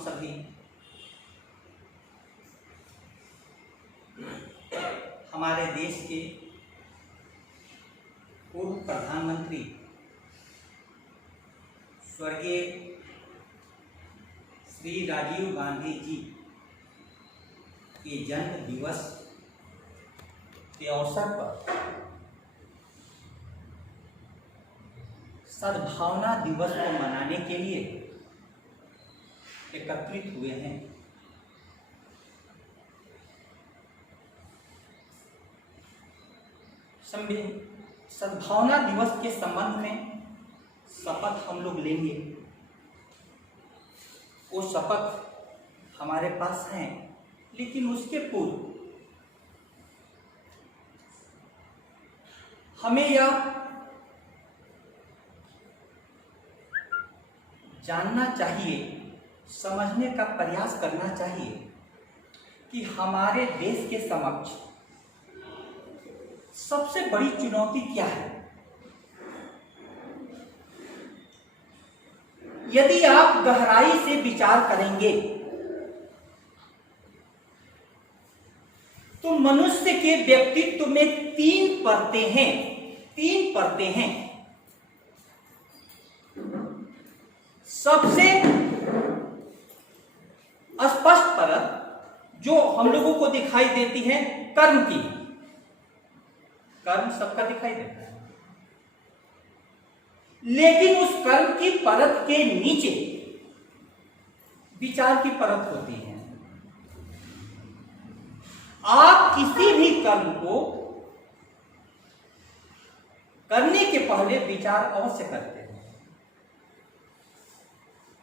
सभी हमारे देश के पूर्व प्रधानमंत्री स्वर्गीय श्री राजीव गांधी जी के जन्म दिवस के अवसर पर सद्भावना दिवस को मनाने के लिए एकत्रित हुए हैं। सद्भावना दिवस के संबंध में शपथ हम लोग लेंगे। वो शपथ हमारे पास हैं, लेकिन उसके पूर्व हमें यह जानना चाहिए, समझने का प्रयास करना चाहिए कि हमारे देश के समक्ष सबसे बड़ी चुनौती क्या है। यदि आप गहराई से विचार करेंगे तो मनुष्य के व्यक्तित्व में तीन परतें हैं। सबसे स्पष्ट परत जो हम लोगों को दिखाई देती है कर्म की। कर्म सबका दिखाई देता है, लेकिन उस कर्म की परत के नीचे विचार की परत होती है। आप किसी भी कर्म को करने के पहले विचार अवश्य करते हैं।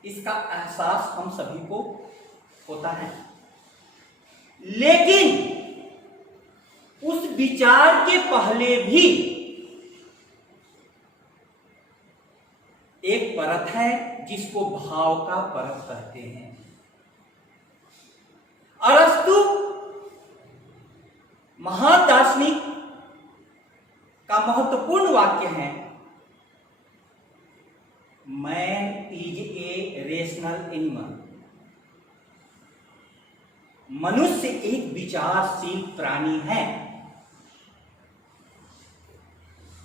इसका एहसास हम सभी को होता है, लेकिन उस विचार के पहले भी एक परत है जिसको भाव का परत कहते हैं। अरस्तु महान दार्शनिक का महत्वपूर्ण वाक्य है, man is a rational animal. मनुष्य एक विचारशील प्राणी है।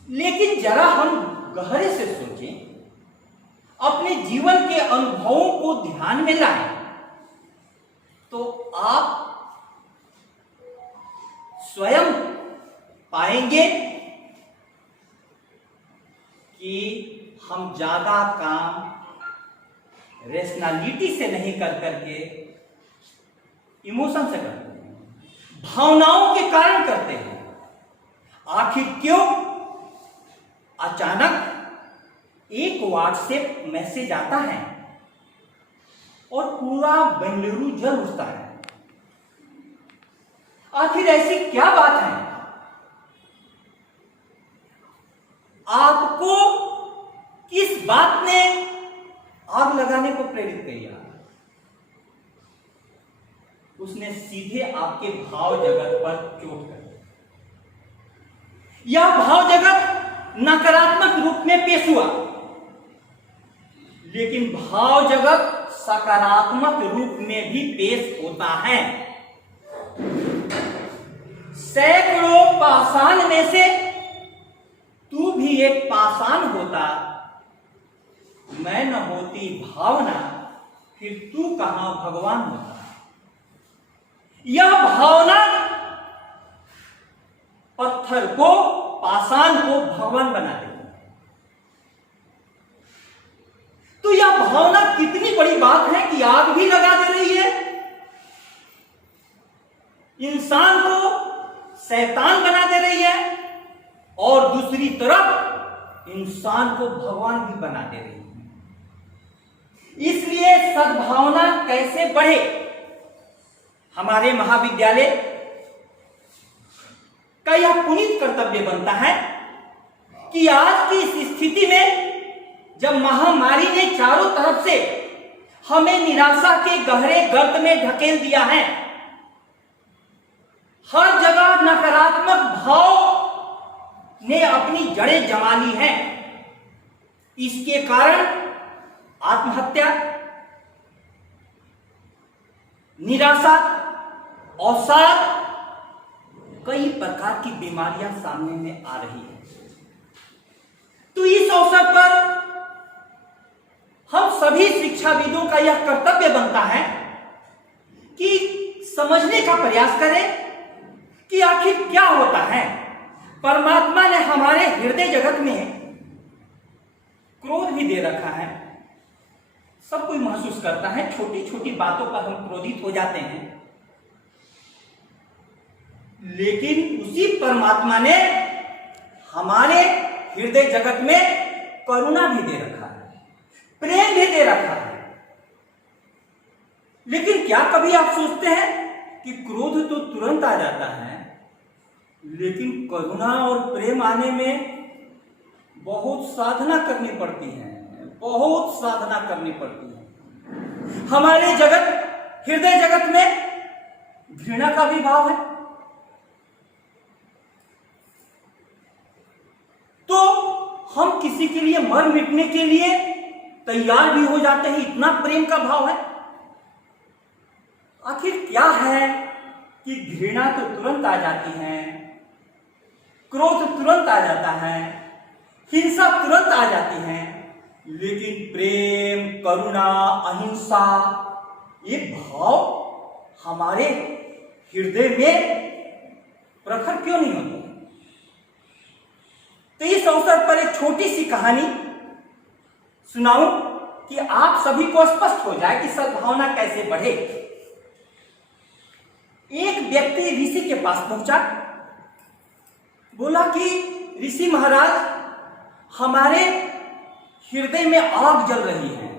लेकिन जरा हम गहरे से सोचें, अपने जीवन के अनुभवों को ध्यान में लाएं, तो आप स्वयं पाएंगे कि हम ज्यादा काम रेशनैलिटी से नहीं कर करके इमोशन से करते हैं, भावनाओं के कारण करते हैं। आखिर क्यों? अचानक एक व्हाट्सएप मैसेज आता है और पूरा बेंगलुरु जल उठता है। आखिर ऐसी क्या बात है? आपको किस बात ने आग लगाने को प्रेरित किया? उसने सीधे आपके भाव जगत पर चोट कर दी। यह भाव जगत नकारात्मक रूप में पेश हुआ, लेकिन भाव जगत सकारात्मक रूप में भी पेश होता है। सैकड़ों पाषाण में से तू भी एक पाषाण होता, मैं न होती भावना, फिर तू कहां भगवान होता। यह भावना पत्थर को, पाषाण को भगवान बना देती है। तो यह भावना कितनी बड़ी बात है कि आग भी लगा दे रही है, इंसान को शैतान बना दे रही है, और दूसरी तरफ इंसान को भगवान भी बना दे रही है। इसलिए सद्भावना कैसे बढ़े? हमारे महाविद्यालय का यह पुनीत कर्तव्य बनता है कि आज की इस स्थिति में, जब महामारी ने चारों तरफ से हमें निराशा के गहरे गर्त में ढकेल दिया है, हर जगह नकारात्मक भाव ने अपनी जड़ें जमा ली हैं, इसके कारण आत्महत्या, निराशा, अवसाद, कई प्रकार की बीमारियां सामने में आ रही है। तो इस अवसर पर हम सभी शिक्षाविदों का यह कर्तव्य बनता है कि समझने का प्रयास करें कि आखिर क्या होता है। परमात्मा ने हमारे हृदय जगत में क्रोध भी दे रखा है। सब कोई महसूस करता है, छोटी छोटी बातों पर हम क्रोधित हो जाते हैं, लेकिन उसी परमात्मा ने हमारे हृदय जगत में करुणा भी दे रखा है, प्रेम भी दे रखा है। लेकिन क्या कभी आप सोचते हैं कि क्रोध तो तुरंत आ जाता है, लेकिन करुणा और प्रेम आने में बहुत साधना करनी पड़ती है, बहुत साधना करनी पड़ती है। हमारे जगत, हृदय जगत में घृणा का भी भाव है, तो हम किसी के लिए मर मिटने के लिए तैयार भी हो जाते हैं, इतना प्रेम का भाव है। आखिर क्या है कि घृणा तो तुरंत आ जाती है, क्रोध तुरंत आ जाता है, हिंसा तुरंत आ जाती है, लेकिन प्रेम, करुणा, अहिंसा, ये भाव हमारे हृदय में प्रखर क्यों नहीं होते? तो इस अवसर पर एक छोटी सी कहानी सुनाऊं कि आप सभी को स्पष्ट हो जाए कि सद्भावना कैसे बढ़े। एक व्यक्ति ऋषि के पास पहुंचा, बोला कि ऋषि महाराज, हमारे हृदय में आग जल रही है।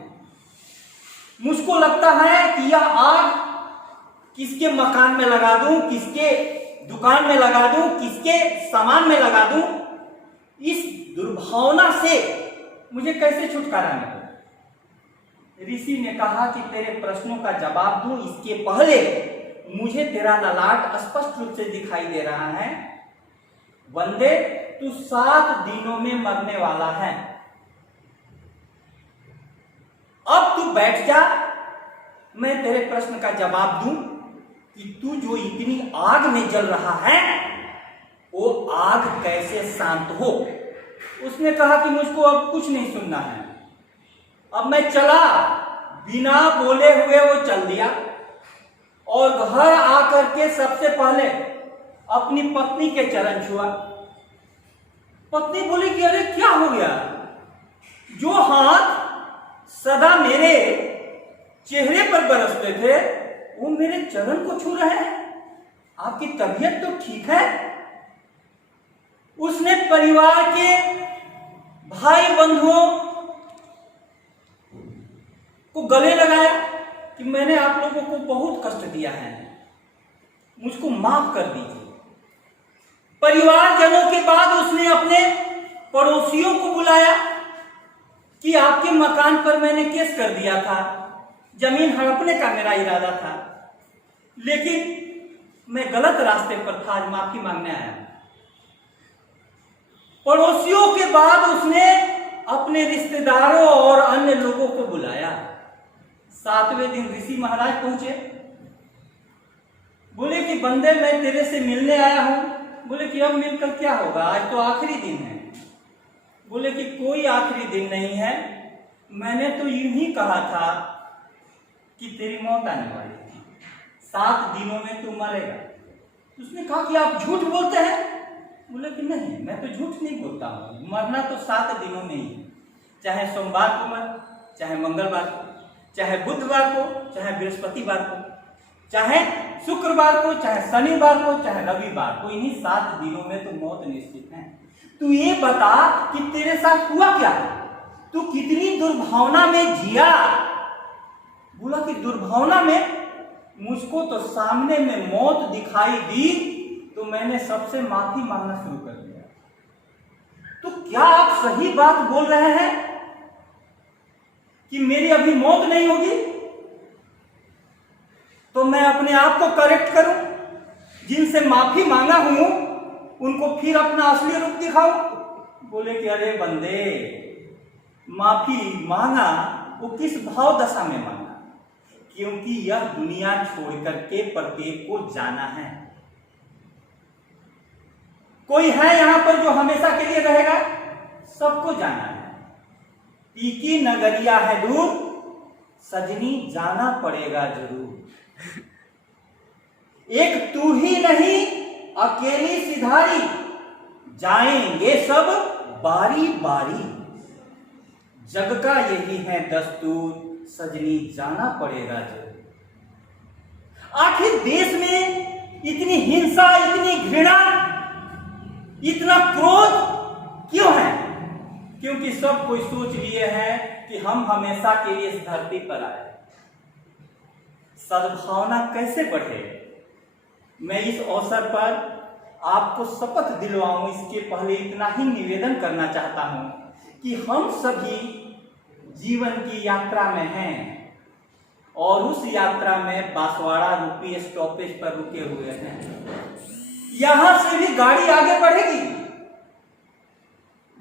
मुझको लगता है कि यह आग किसके मकान में लगा दूं, किसके दुकान में लगा दूं, किसके सामान में लगा दूं, इस दुर्भावना से मुझे कैसे छुटकारा मिले? ऋषि ने कहा कि तेरे प्रश्नों का जवाब दूं इसके पहले मुझे तेरा ललाट स्पष्ट रूप से दिखाई दे रहा है। बंदे, तू 7 दिनों में मरने वाला है। अब तू बैठ जा, मैं तेरे प्रश्न का जवाब दूं कि तू जो इतनी आग में जल रहा है वो आग कैसे शांत हो। उसने कहा कि मुझको अब कुछ नहीं सुनना है। अब मैं चला, बिना बोले हुए वो चल दिया और घर आकर के सबसे पहले अपनी पत्नी के चरण छुआ। पत्नी बोली कि अरे क्या हो गया? जो हाथ सदा मेरे चेहरे पर बरसते थे वो मेरे चरण को छू रहे हैं। आपकी तबीयत तो ठीक है? उसने परिवार के भाई बंधुओं को गले लगाया कि मैंने आप लोगों को बहुत कष्ट दिया है, मुझको माफ कर दीजिए। परिवारजनों के बाद उसने अपने पड़ोसियों को बुलाया कि आपके मकान पर मैंने केस कर दिया था, जमीन हड़पने का मेरा इरादा था, लेकिन मैं गलत रास्ते पर था, आज माफी मांगने आया। पड़ोसियों के बाद उसने अपने रिश्तेदारों और अन्य लोगों को बुलाया। 7वें दिन ऋषि महाराज पहुंचे, बोले कि बंदे, मैं तेरे से मिलने आया हूं। बोले कि अब मिलकर क्या होगा, आज तो आखिरी दिन है। बोले कि कोई आखिरी दिन नहीं है, मैंने तो यूं ही कहा था कि तेरी मौत आने वाली थी, 7 दिनों में तू मरेगा। उसने कहा कि आप झूठ बोलते हैं। बोले कि नहीं, मैं तो झूठ नहीं बोलता हूँ, मरना तो 7 दिनों में ही, चाहे सोमवार को मर, चाहे मंगलवार को, चाहे बुधवार को, चाहे बृहस्पतिवार को, चाहे शुक्रवार को, चाहे शनिवार को, चाहे रविवार को, इन्हीं 7 दिनों में तो मौत निश्चित है। तू ये बता कि तेरे साथ हुआ क्या, तू कितनी दुर्भावना में जिया। बोला कि दुर्भावना में मुझको तो सामने में मौत दिखाई दी तो मैंने सबसे माफी मांगना शुरू कर दिया। तो क्या आप सही बात बोल रहे हैं कि मेरी अभी मौत नहीं होगी? तो मैं अपने आप को करेक्ट करूं, जिनसे माफी मांगा हूं उनको फिर अपना असली रूप दिखाऊं? बोले कि अरे बंदे, माफी मांगा वो किस भाव दशा में मांगा, क्योंकि यह दुनिया छोड़कर के प्रत्येक को जाना है। कोई है यहां पर जो हमेशा के लिए रहेगा? सबको जाना है। तीकी नगरिया है दूर, सजनी जाना पड़ेगा जरूर। एक तू ही नहीं अकेली सिधारी, जाएंगे सब बारी बारी। जग का यही है दस्तूर, सजनी जाना पड़ेगा जरूर। आखिर देश में इतनी हिंसा, इतनी घृणा, इतना क्रोध क्यों है? क्योंकि सब कोई सोच लिए हैं कि हम हमेशा के लिए इस धरती पर आए। सद्भावना कैसे बढ़े? मैं इस अवसर पर आपको शपथ दिलवाऊं, इसके पहले इतना ही निवेदन करना चाहता हूं कि हम सभी जीवन की यात्रा में हैं और उस यात्रा में बांसवाड़ा रूपी स्टॉपेज पर रुके हुए हैं। यहां से भी गाड़ी आगे बढ़ेगी।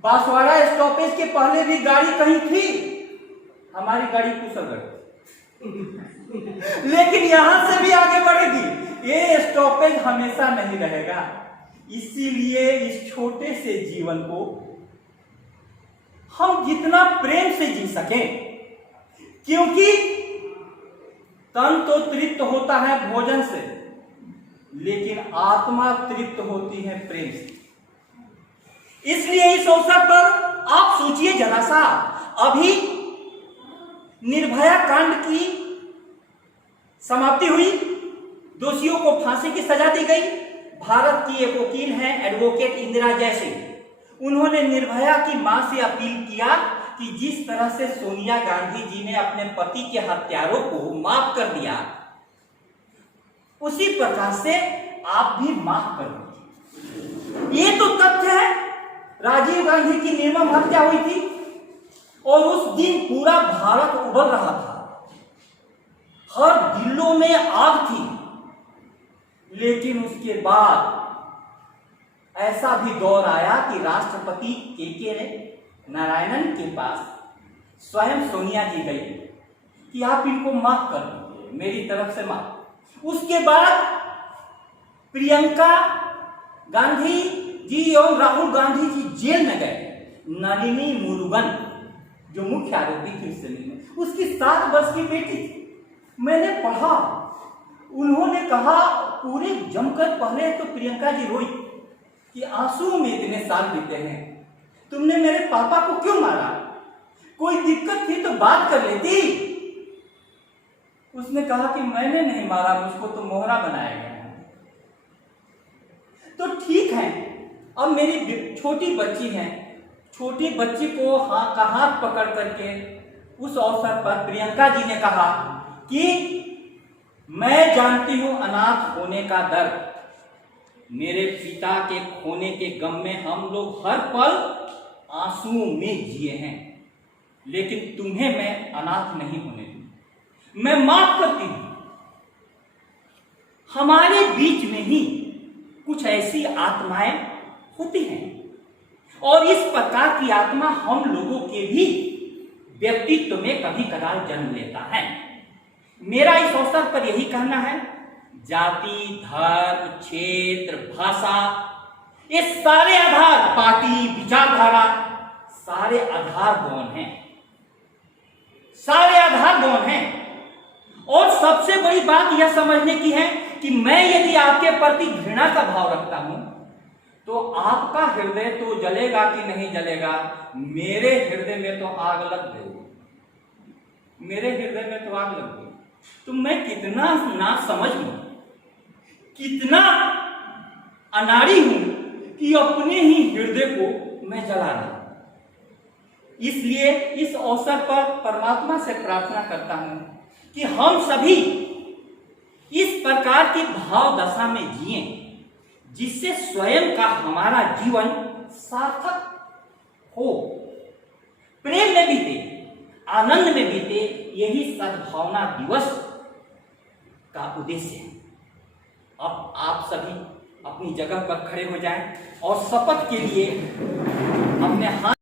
बांसवाड़ा स्टॉपेज के पहले भी गाड़ी कहीं थी, हमारी गाड़ी कुशलगढ़, लेकिन यहां से भी आगे बढ़ेगी। ये स्टॉपेज हमेशा नहीं रहेगा। इसीलिए इस छोटे से जीवन को हम जितना प्रेम से जी सकें, क्योंकि तन तो तृप्त होता है भोजन से, लेकिन आत्मा तृप्त होती है प्रेम से। इसलिए इस अवसर पर आप सोचिए जरा सा, अभी निर्भया कांड की समाप्ति हुई, दोषियों को फांसी की सजा दी गई। भारत की एक वकील हैं एडवोकेट इंदिरा जयसिंह, उन्होंने निर्भया की मां से अपील किया कि जिस तरह से सोनिया गांधी जी ने अपने पति के हत्यारों को माफ कर दिया, उसी प्रकार से आप भी माफ कर दीजिए। ये तो तथ्य है, राजीव गांधी की निर्मम हत्या हुई थी और उस दिन पूरा भारत उबल रहा था, हर दिलों में आग थी। लेकिन उसके बाद ऐसा भी दौर आया कि राष्ट्रपति के नारायणन के पास स्वयं सोनिया जी गई कि आप इनको माफ कर दीजिए, मेरी तरफ से माफ। उसके बाद प्रियंका गांधी जी और राहुल गांधी जी जेल में गए। नलिनी मुरुगन जो मुख्य आरोपी थी उस समय में, उसकी 7 वर्ष की बेटी थी। मैंने पढ़ा, उन्होंने कहा, पूरे जमकर पहले तो प्रियंका जी रोई कि आंसू में इतने साल बीते हैं, तुमने मेरे पापा को क्यों मारा? कोई दिक्कत थी तो बात कर लेती। उसने कहा कि मैंने नहीं मारा, मुझको तो मोहरा बनाया गया। तो ठीक है, अब मेरी छोटी बच्ची है, छोटी बच्ची को हाथ पकड़ करके उस अवसर पर प्रियंका जी ने कहा कि मैं जानती हूं अनाथ होने का दर्द, मेरे पिता के खोने के गम में हम लोग हर पल आंसुओं में जिए हैं, लेकिन तुम्हें मैं अनाथ नहीं होने दूंगी, मैं माफ करती हूं। हमारे बीच में ही कुछ ऐसी आत्माएं होती हैं और इस प्रकार की आत्मा हम लोगों के भी व्यक्तित्व में कभी कदार जन्म लेता है। मेरा इस अवसर पर यही कहना है, जाति, धर्म, क्षेत्र, भाषा, ये सारे आधार, पार्टी, विचारधारा, सारे आधार गौण हैं, सारे आधार गौण हैं। और सबसे बड़ी बात यह समझने की है कि मैं यदि आपके प्रति घृणा का भाव रखता हूं तो आपका हृदय तो जलेगा कि नहीं जलेगा, मेरे हृदय में तो आग लग गई, मेरे हृदय में तो आग लग गई। तो मैं कितना ना समझ हूं, कितना अनाड़ी हूं कि अपने ही हृदय को मैं जला रहा हूं। इसलिए इस अवसर पर परमात्मा से प्रार्थना करता हूं कि हम सभी इस प्रकार की भाव दशा में जिएं, जिससे स्वयं का हमारा जीवन सार्थक हो, प्रेम में बीते, आनंद में बीते। यही सद्भावना दिवस का उद्देश्य है। अब आप सभी अपनी जगह पर खड़े हो जाएं और शपथ के लिए अपने हाथ